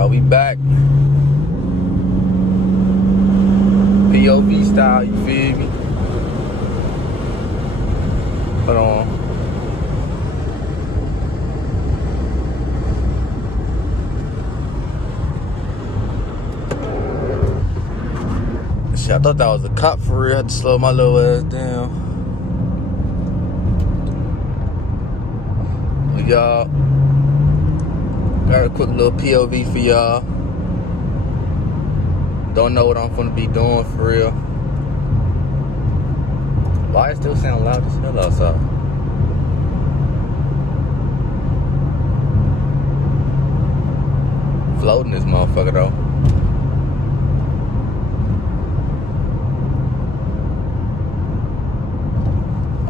y'all, we back. POV style, you feel me? Hold on. Shit, I thought that was a cop for real. I had to slow my little ass down. Well, y'all, got a quick little POV for y'all. Don't know what I'm gonna be doing for real. Why it still sound loud as hell outside? Floating this motherfucker though.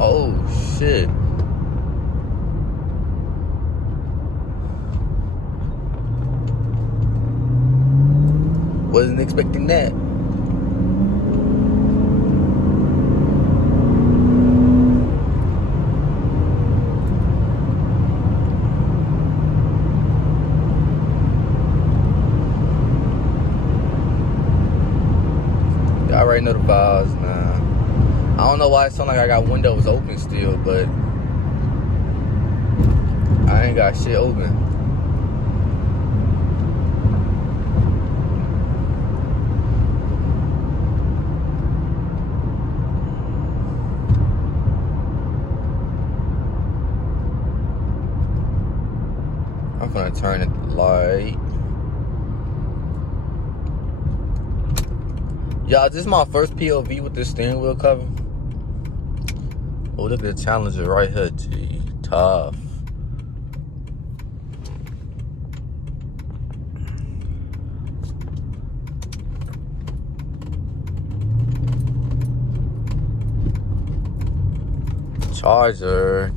Oh shit. Wasn't expecting that. Y'all already know the vibes, man. I don't know why it sound like I got windows open still, but I ain't got shit open. I'm gonna turn it light. Y'all, this is my first POV with this steering wheel cover. Oh, look at the Challenger right here, G. Tough. Charger.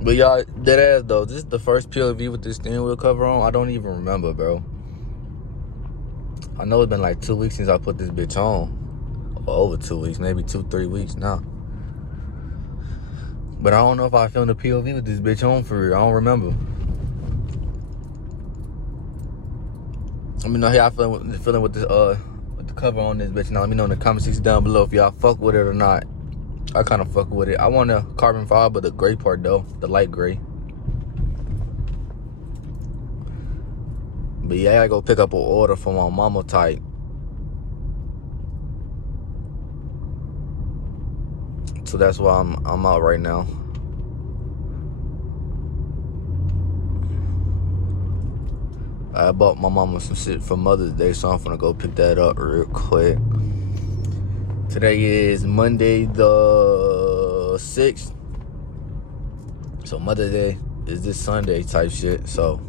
But y'all, dead ass though, this is the first POV with this steering wheel cover on. I don't even remember, bro. I know it's been like 2 weeks since I put this bitch on. Or over 2 weeks, maybe 2-3 weeks now. But I don't know if I filmed a POV with this bitch on for real. I don't remember. Let me know how y'all feeling with this with the cover on this bitch. Now let me know in the comment section down below if y'all fuck with it or not. I kind of fuck with it. I want a carbon fiber, but the gray part though, the light gray. But yeah, I gotta go pick up an order for my mama type. So that's why I'm out right now. I bought my mama some shit for Mother's Day, so I'm gonna go pick that up real quick. Today is Monday the 6th. So Mother's Day is this Sunday type shit, so.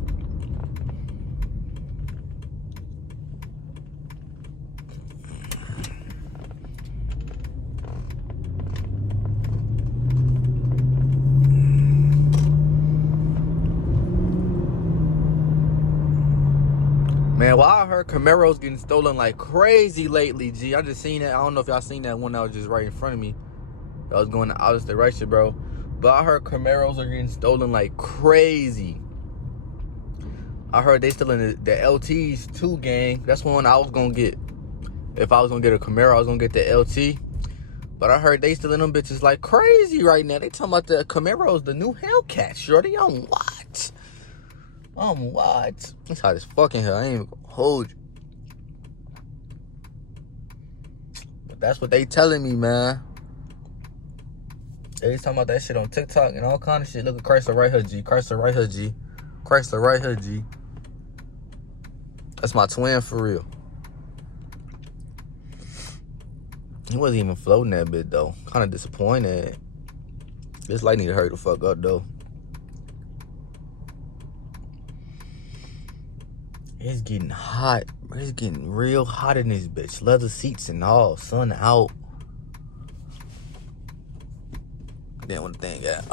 Man, well, I heard Camaro's getting stolen like crazy lately, G. I just seen that. I don't know if y'all seen that one that was just right in front of me. I was going out of the right shit, bro. But I heard Camaros are getting stolen like crazy. I heard they stealing the LTs too, gang. That's one I was gonna get. If I was gonna get a Camaro, I was gonna get the LT. But I heard they stealing them bitches like crazy right now. They talking about the Camaros, the new Hellcat, shorty. On what? What? It's hot as fucking hell. I ain't even gonna hold you. But that's what they telling me, man. They talking about that shit on TikTok and all kind of shit. Look at Chrysler right here, G. Chrysler right here, G. Chrysler right here, G. That's my twin for real. He wasn't even floating that bit, though. Kind of disappointed. This light need to hurry the fuck up, though. It's getting hot. It's getting real hot in this bitch. Leather seats and all. Sun out. Then what the thing at?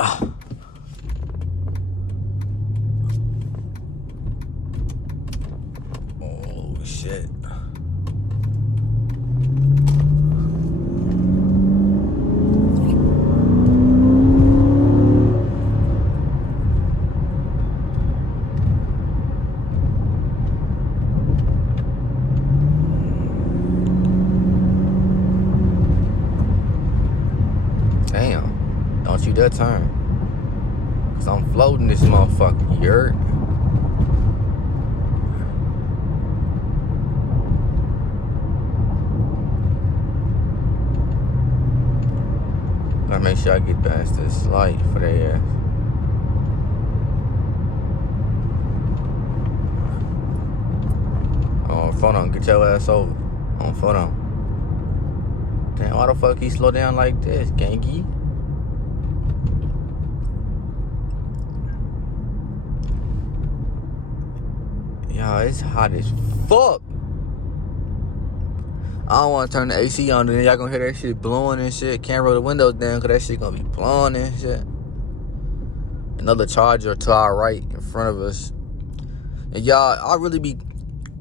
Oh, shit. your turn. Cause I'm floating this motherfucker, you heard? Gotta make sure I get past this light for their ass. Oh, phone on, get your ass over. On phone on. Damn, why the fuck he slow down like this, gangy? Yo, it's hot as fuck. I don't want to turn the AC on, then y'all gonna hear that shit blowing and shit. Can't roll the windows down because that shit gonna be blowing and shit. Another charger to our right in front of us. And y'all, I really be,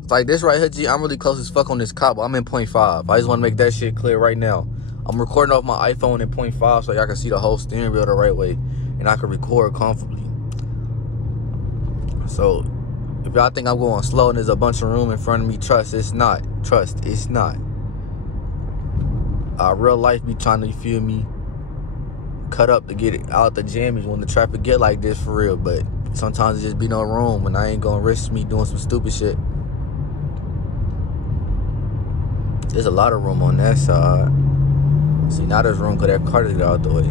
like this right here, G, I'm really close as fuck on this cop. I'm in 0.5. I just want to make that shit clear right now. I'm recording off my iPhone in 0.5 so y'all can see the whole steering wheel the right way. And I can record comfortably. So, if y'all think I'm going slow and there's a bunch of room in front of me, trust, it's not. Trust, it's not. Real life be trying to, you feel me, cut up to get it out the jammies when the traffic get like this for real. But sometimes it just be no room and I ain't gonna risk me doing some stupid shit. There's a lot of room on that side. See, now there's room because that car to get out the way.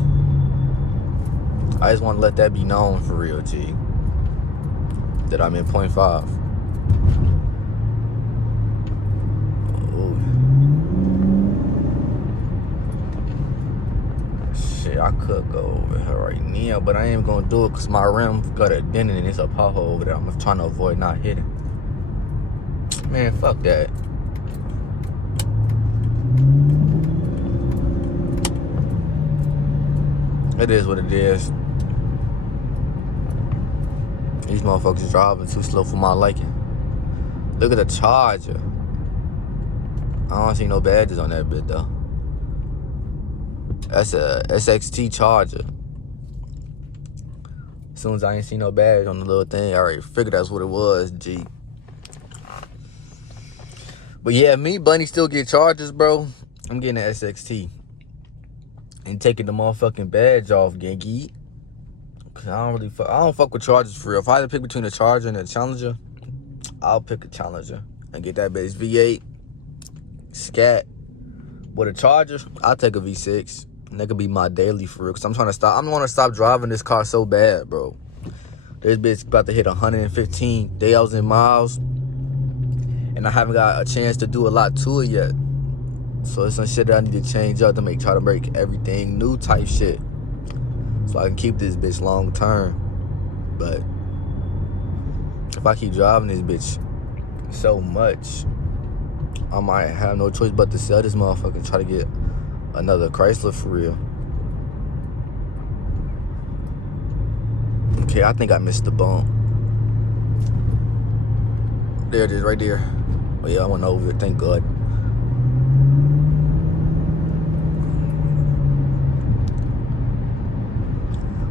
I just want to let that be known for real, G. That I'm in 0.5. Shit, I could go over here right now, but I ain't gonna do it because my rim got a dent in it and it's a pothole over there. I'm trying to avoid not hitting. Man, fuck that. It is what it is. These motherfuckers driving too slow for my liking. Look at the Charger. I don't see no badges on that bit though. That's a SXT Charger. As soon as I ain't see no badge on the little thing, I already figured that's what it was, G. But yeah, me, Bunny, still get Chargers, bro. I'm getting an SXT. And taking the motherfucking badge off, Genki. Cause I don't fuck with Chargers for real. If I had to pick between a Charger and a Challenger, I'll pick a Challenger and get that bitch V8, scat. With a Charger, I'll take a V6. And that could be my daily for real. Cause I'm trying to stop. I want to stop driving this car so bad, bro. This bitch about to hit 115,000 miles. And I haven't got a chance to do a lot to it yet. So it's some shit that I need to change up to try to make everything new type shit. So I can keep this bitch long term. But if I keep driving this bitch so much, I might have no choice but to sell this motherfucker and try to get another Chrysler for real. Okay, I think I missed the bump. There it is, right there. Oh yeah, I went over it, thank God.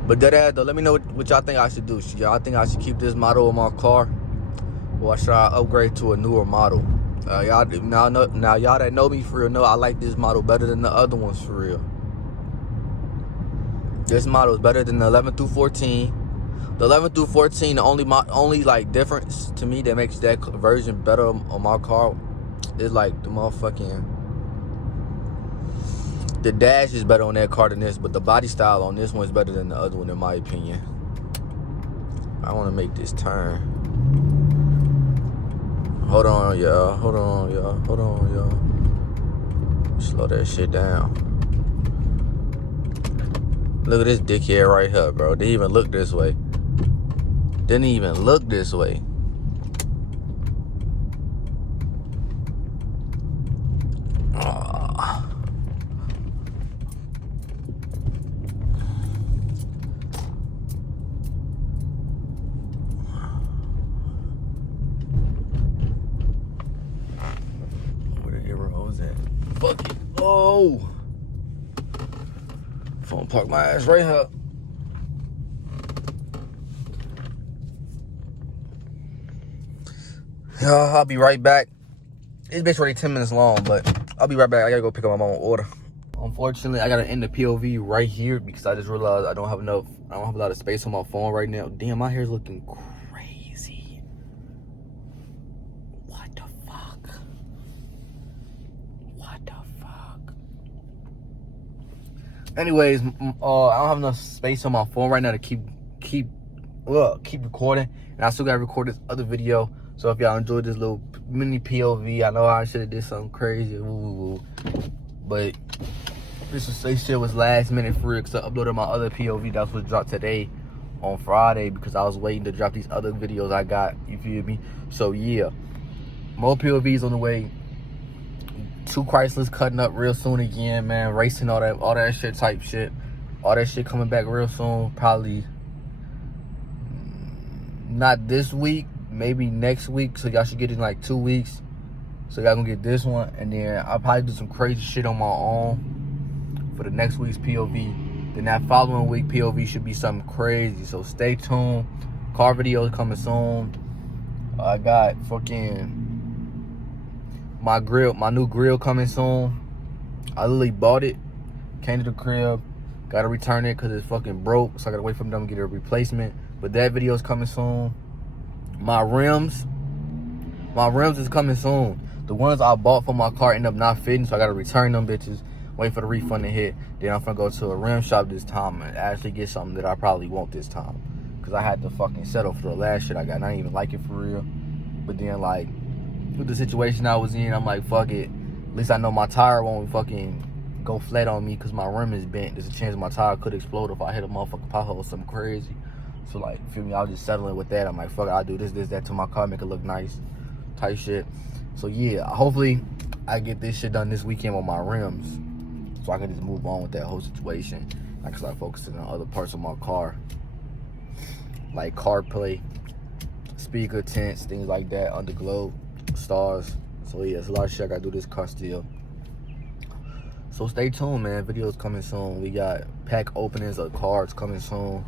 But that ass though, let me know what y'all think I should do. Y'all think I should keep this model of my car, or should I upgrade to a newer model? Y'all that know me for real know I like this model better than the other ones for real. This model is better than the 11 through 14. The 11 through 14, the only like difference to me that makes that version better on my car is like the motherfucking, the dash is better on that car than this, but the body style on this one is better than the other one in my opinion. I want to make this turn. Hold on, y'all. Hold on, y'all. Hold on, y'all. Slow that shit down. Look at this dickhead right here, bro. Didn't even look this way. Didn't even look this way. Fuck it. Oh. Phone park my ass right here. I'll be right back. This bitch already 10 minutes long, but I'll be right back. I gotta go pick up my mama's order. Unfortunately, I gotta end the POV right here because I just realized I don't have a lot of space on my phone right now. Damn, my hair's looking crazy. What the fuck? What the fuck? Anyways, I don't have enough space on my phone right now to keep recording, and I still gotta record this other video. So if y'all enjoyed this little mini POV, I know I should have did something crazy, but this shit was last minute for real, because I uploaded my other POV that was dropped today on Friday because I was waiting to drop these other videos I got, you feel me? So yeah, more POVs on the way. 2 Chryslers cutting up real soon again, man. Racing, all that shit type shit. All that shit coming back real soon. Probably not this week, maybe next week. So y'all should get it in like 2 weeks. So y'all gonna get this one, and then I'll probably do some crazy shit on my own for the next week's POV. Then that following week POV should be something crazy. So stay tuned. Car videos coming soon. I got fucking my new grill coming soon. I literally bought it, came to the crib, gotta return it because it's fucking broke, so I gotta wait for them to get a replacement. But that video is coming soon. My rims is coming soon. The ones I bought for my car end up not fitting, so I gotta return them bitches, wait for the refund to hit. Then I'm gonna go to a rim shop this time and actually get something that I probably want this time, because I had to fucking settle for the last shit I got, and I didn't even like it for real. But then, like, with the situation I was in, I'm like, fuck it. At least I know my tire won't fucking go flat on me because my rim is bent. There's a chance my tire could explode if I hit a motherfucking pothole or something crazy. So, like, feel me? I was just settling with that. I'm like, fuck it, I'll do this, that to my car, make it look nice, type shit. So, yeah, hopefully I get this shit done this weekend with my rims, so I can just move on with that whole situation. I can start focusing on other parts of my car, like CarPlay, speaker tents, things like that, underglow, stars. So yeah, it's a lot of shit I gotta do this car still. So stay tuned, man. Videos coming soon. We got pack openings of cars coming soon.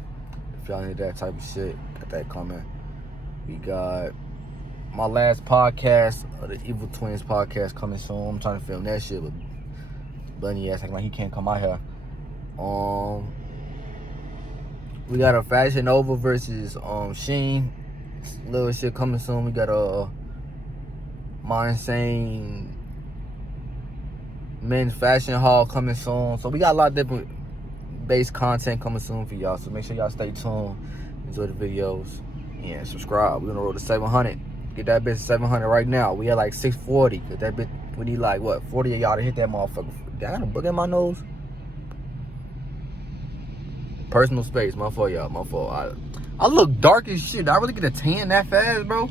If y'all need that type of shit, got that coming. We got my last podcast, the Evil Twins podcast, coming soon. I'm trying to film that shit with Bunny ass acting like he can't come out here. We got a Fashion Nova versus Sheen little shit coming soon. We got a My Insane Men's Fashion Haul coming soon. So we got a lot of different base content coming soon for y'all. So make sure y'all stay tuned, enjoy the videos, and subscribe. We're gonna roll to 700. Get that bitch 700 right now. We at like 640. Cause that bitch, we need like what, 40 of y'all to hit that motherfucker. Damn, I got a bug in my nose. Personal space, my fault, y'all. My fault. I look dark as shit. Did I really get a tan that fast, bro?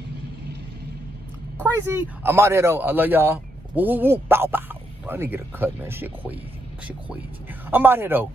Crazy. I'm out here though. I love y'all. Woo woo woo. Bow bow. I need to get a cut, man. Shit crazy. I'm out here though.